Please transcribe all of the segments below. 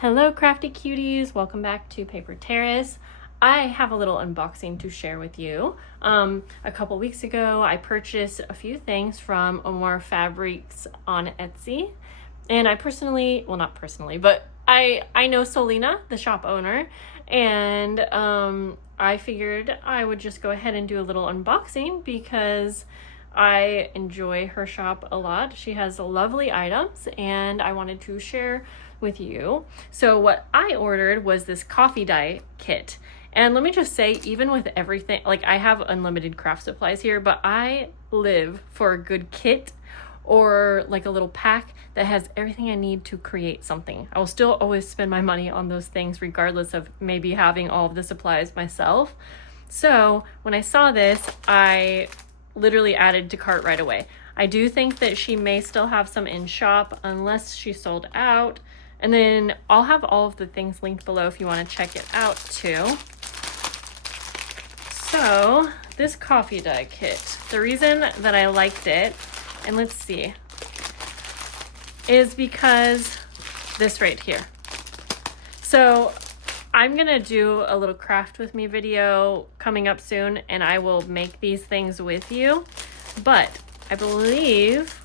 Hello crafty cuties, welcome back to Paper Terrace. I have a little unboxing to share with you. A couple weeks ago I purchased a few things from Omar Fabrics on Etsy, and I personally, well not personally, but I know Solina, the shop owner, and I figured I would just go ahead and do a little unboxing because I enjoy her shop a lot. She has lovely items and I wanted to share with you. So what I ordered was this coffee dye kit. And let me just say, even with everything, like I have unlimited craft supplies here, but I live for a good kit or like a little pack that has everything I need to create something. I will still always spend my money on those things regardless of maybe having all of the supplies myself. So when I saw this, I literally added to cart right away. I do think that she may still have some in shop unless she sold out. And then I'll have all of the things linked below if you want to check it out too. So this coffee dye kit, the reason that I liked it, and let's see, is because this right here. So I'm gonna do a little craft with me video coming up soon, and I will make these things with you. But I believe,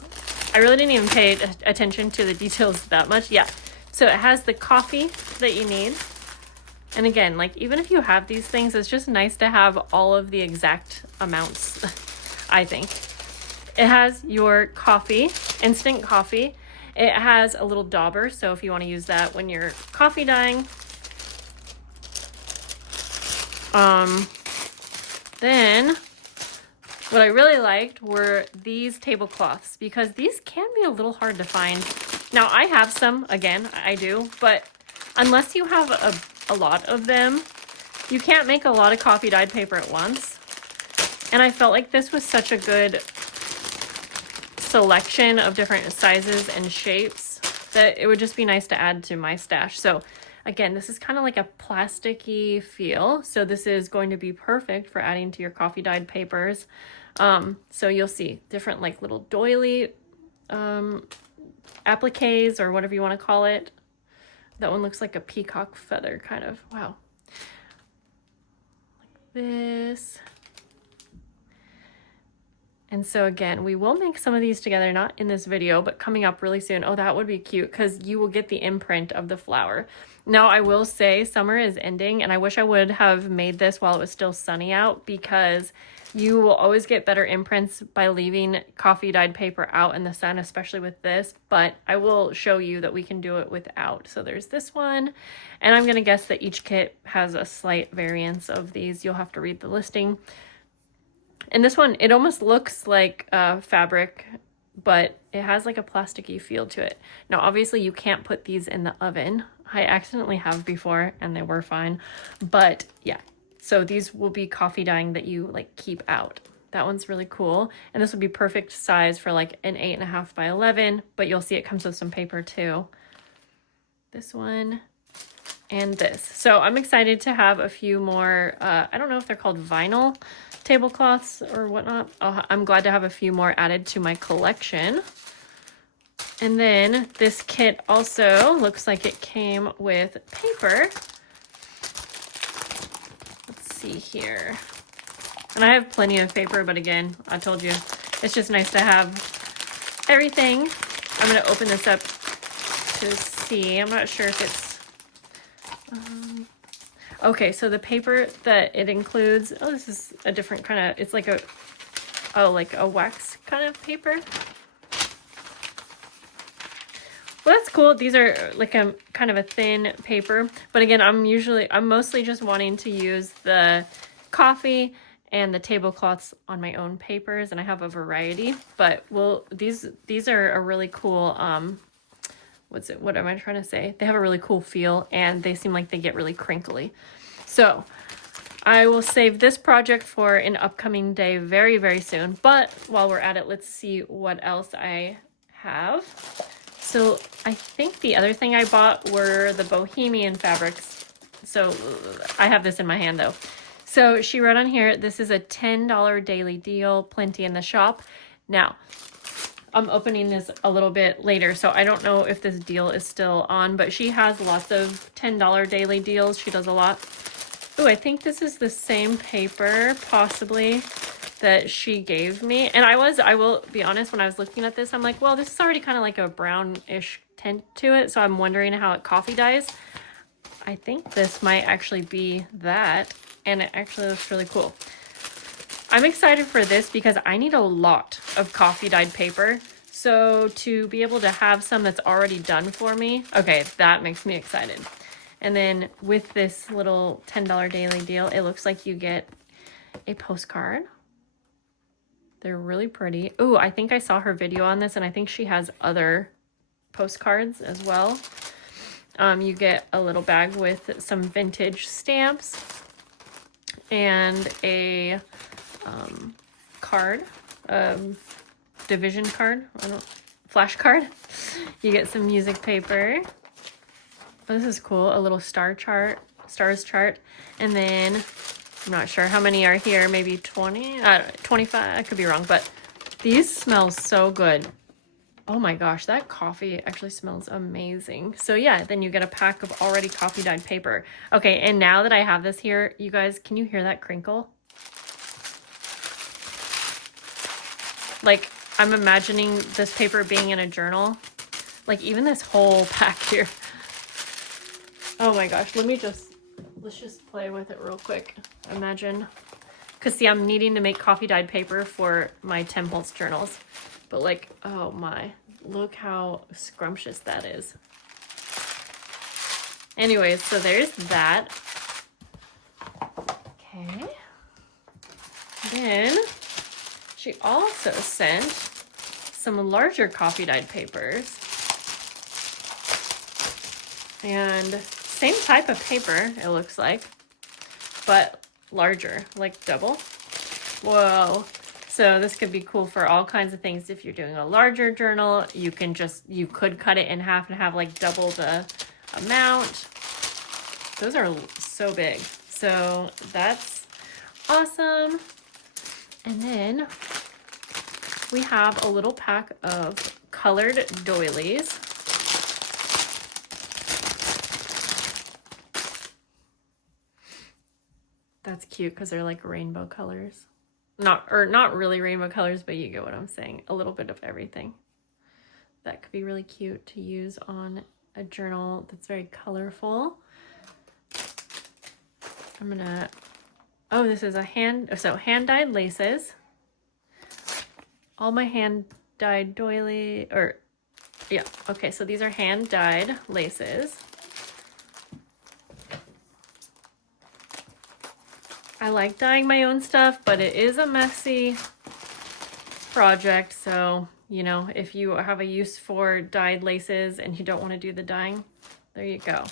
I really didn't even pay attention to the details that much. Yeah, so it has the coffee that you need. And again, like even if you have these things, it's just nice to have all of the exact amounts, I think. It has your coffee, instant coffee. It has a little dauber, so if you want to use that when you're coffee dyeing. Then what I really liked were these tablecloths because these can be a little hard to find. Now I have some, again, I do, but unless you have a lot of them, you can't make a lot of coffee dyed paper at once. And I felt like this was such a good selection of different sizes and shapes that it would just be nice to add to my stash. So again, this is kind of like a plasticky feel. So this is going to be perfect for adding to your coffee dyed papers. So you'll see different like little doily appliques or whatever you want to call it. That one looks like a peacock feather kind of. Wow. Like this. And so again, we will make some of these together, not in this video, but coming up really soon. Oh, that would be cute because you will get the imprint of the flower. Now, I will say summer is ending and I wish I would have made this while it was still sunny out because you will always get better imprints by leaving coffee dyed paper out in the sun, especially with this, but I will show you that we can do it without. So there's this one, and I'm gonna guess that each kit has a slight variance of these. You'll have to read the listing. And this one, it almost looks like fabric, but it has like a plasticky feel to it. Now, obviously you can't put these in the oven. I accidentally have before and they were fine, but yeah. So these will be coffee dyeing that you like keep out. That one's really cool. And this would be perfect size for like an 8.5 by 11, but you'll see it comes with some paper too. This one and this. So I'm excited to have a few more, I don't know if they're called vinyl tablecloths or whatnot. I'm glad to have a few more added to my collection. And then this kit also looks like it came with paper. Let's see here. And I have plenty of paper, but again, I told you, it's just nice to have everything. I'm going to open this up to see. I'm not sure if it's... Okay, so the paper that it includes, oh, this is a different kind of, it's like a, oh, like a wax kind of paper. Well, that's cool. These are like a kind of a thin paper, but again, I'm mostly just wanting to use the coffee and the tablecloths on my own papers, and I have a variety, but these are a really cool, what am I trying to say? They have a really cool feel and they seem like they get really crinkly. So I will save this project for an upcoming day very, very soon. But while we're at it, let's see what else I have. So I think the other thing I bought were the Bohemian fabrics. So I have this in my hand though. So she wrote on here, this is a $10 daily deal, plenty in the shop. Now, I'm opening this a little bit later, so I don't know if this deal is still on, but she has lots of $10 daily deals. She does a lot. Ooh, I think this is the same paper, possibly, that she gave me. And I will be honest, when I was looking at this, I'm like, well, this is already kind of like a brownish tint to it, so I'm wondering how it coffee dyes. I think this might actually be that, and it actually looks really cool. I'm excited for this because I need a lot of coffee dyed paper. So to be able to have some that's already done for me, okay, that makes me excited. And then with this little $10 daily deal, it looks like you get a postcard. They're really pretty. Ooh, I think I saw her video on this, and I think she has other postcards as well. You get a little bag with some vintage stamps and a card, division card, flash card. You get some music paper. Oh, this is cool. A little stars chart. And then I'm not sure how many are here, maybe 20, 25, I could be wrong, but these smell so good. Oh my gosh, that coffee actually smells amazing. So yeah, then you get a pack of already coffee dyed paper. Okay, and now that I have this here, you guys, can you hear that crinkle? Like, I'm imagining this paper being in a journal. Like, even this whole pack here. Oh my gosh, let's just play with it real quick. Imagine. Because see, I'm needing to make coffee dyed paper for my Temples journals. But like, oh my, look how scrumptious that is. Anyways, so there's that. Okay. Then she also sent some larger coffee dyed papers. And same type of paper, it looks like, but larger, like double. Whoa. So this could be cool for all kinds of things. If you're doing a larger journal, you could cut it in half and have like double the amount. Those are so big. So that's awesome. And then we have a little pack of colored doilies. That's cute because they're like rainbow colors. Not really rainbow colors, but you get what I'm saying. A little bit of everything. That could be really cute to use on a journal that's very colorful. This is hand-dyed laces. All my hand-dyed doily, okay, so these are hand-dyed laces. I like dyeing my own stuff, but it is a messy project. So, you know, if you have a use for dyed laces and you don't want to do the dyeing, there you go.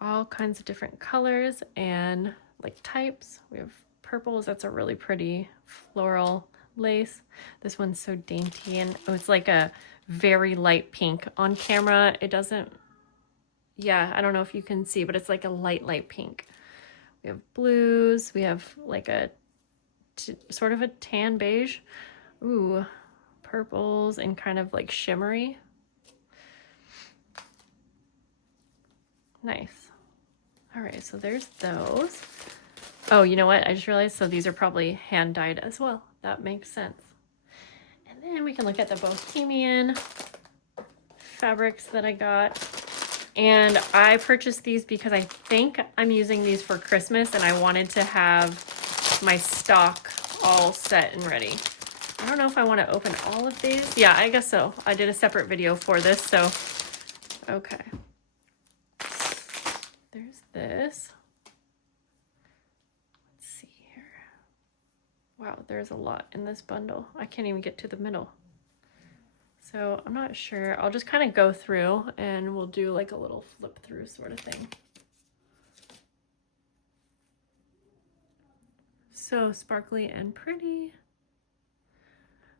All kinds of different colors and like types. We have purples. That's a really pretty floral lace. This one's so dainty, and it's like a very light pink. On camera, it doesn't, I don't know if you can see, but it's like a light pink. We have blues. We have like a sort of a tan beige. Ooh, purples and kind of like shimmery. Nice. All right, so there's those. Oh, you know what? I just realized, so these are probably hand dyed as well. That makes sense. And then we can look at the Bohemian fabrics that I got. And I purchased these because I think I'm using these for Christmas, and I wanted to have my stock all set and ready. I don't know if I want to open all of these. Yeah, I guess so. I did a separate video for this, so okay. There's this. Let's see here. Wow, there's a lot in this bundle. I can't even get to the middle. So I'm not sure. I'll just kind of go through and we'll do like a little flip through sort of thing. So sparkly and pretty.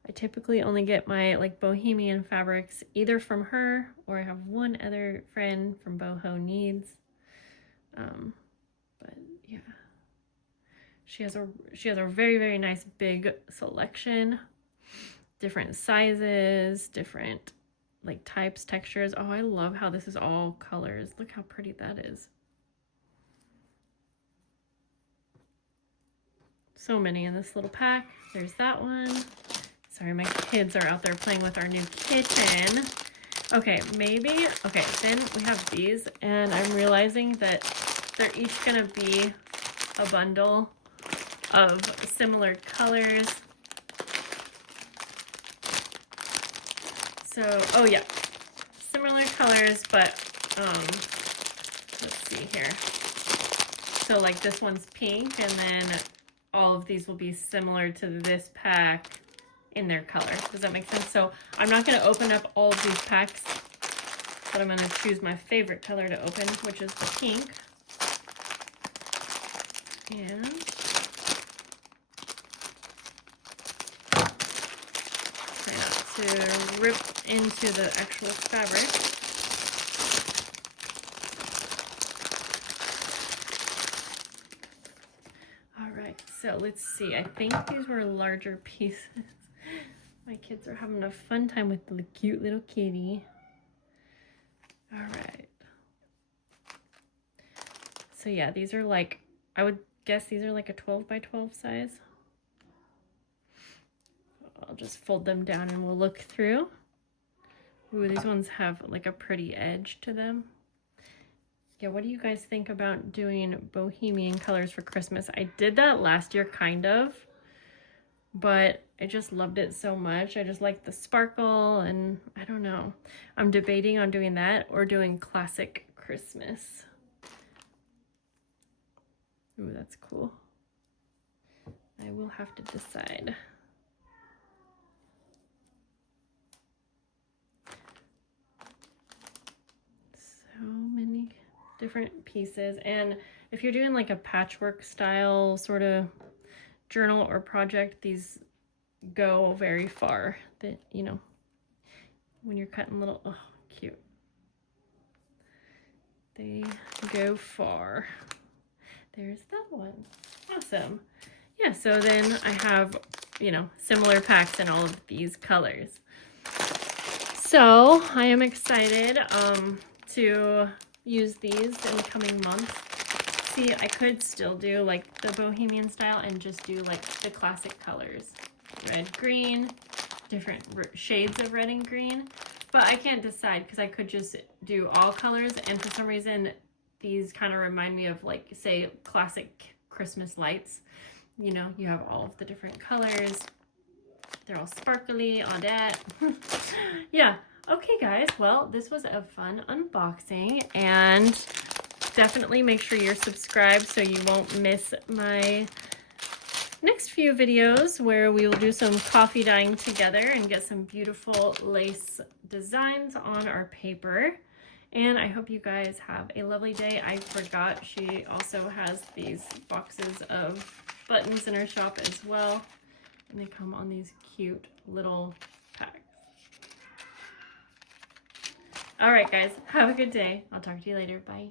I typically only get my like Bohemian fabrics either from her, or I have one other friend from Boho Needs. But yeah, she has a very, very nice big selection. different sizes, different like types, textures. Oh, I love how this is all colors. Look how pretty that is. So many in this little pack. There's that one. Sorry, my kids are out there playing with our new kitten. Okay, maybe, okay, then we have these, and I'm realizing that they're each gonna be a bundle of similar colors. So, oh yeah, similar colors, but, let's see here. So like this one's pink, and then all of these will be similar to this pack in their color. Does that make sense? So I'm not going to open up all of these packs, but I'm going to choose my favorite color to open, which is the pink. And try not to rip into the actual fabric. So let's see, I think these were larger pieces. My kids are having a fun time with the cute little kitty. All right. So yeah, these are like, I would guess these are like a 12 by 12 size. I'll just fold them down and we'll look through. Ooh, these ones have like a pretty edge to them. Yeah, what do you guys think about doing Bohemian colors for Christmas? I did that last year, kind of, but I just loved it so much. I just like the sparkle, and I don't know. I'm debating on doing that or doing classic Christmas. Ooh, that's cool. I will have to decide. So many different pieces, and if you're doing like a patchwork style sort of journal or project, these go very far. That, you know, when you're cutting little, oh, cute, they go far. There's that one. Awesome. Yeah, so then I have, you know, similar packs in all of these colors. So I am excited to use these in the coming months. See, I could still do like the Bohemian style and just do like the classic colors. Red, green, different shades of red and green. But I can't decide because I could just do all colors, and for some reason these kind of remind me of like, say, classic Christmas lights. You know, you have all of the different colors. They're all sparkly, all that. Yeah. Okay, guys. Well, this was a fun unboxing, and definitely make sure you're subscribed so you won't miss my next few videos where we will do some coffee dyeing together and get some beautiful lace designs on our paper. And I hope you guys have a lovely day. I forgot she also has these boxes of buttons in her shop as well, and they come on these cute little packs. All right, guys, have a good day. I'll talk to you later. Bye.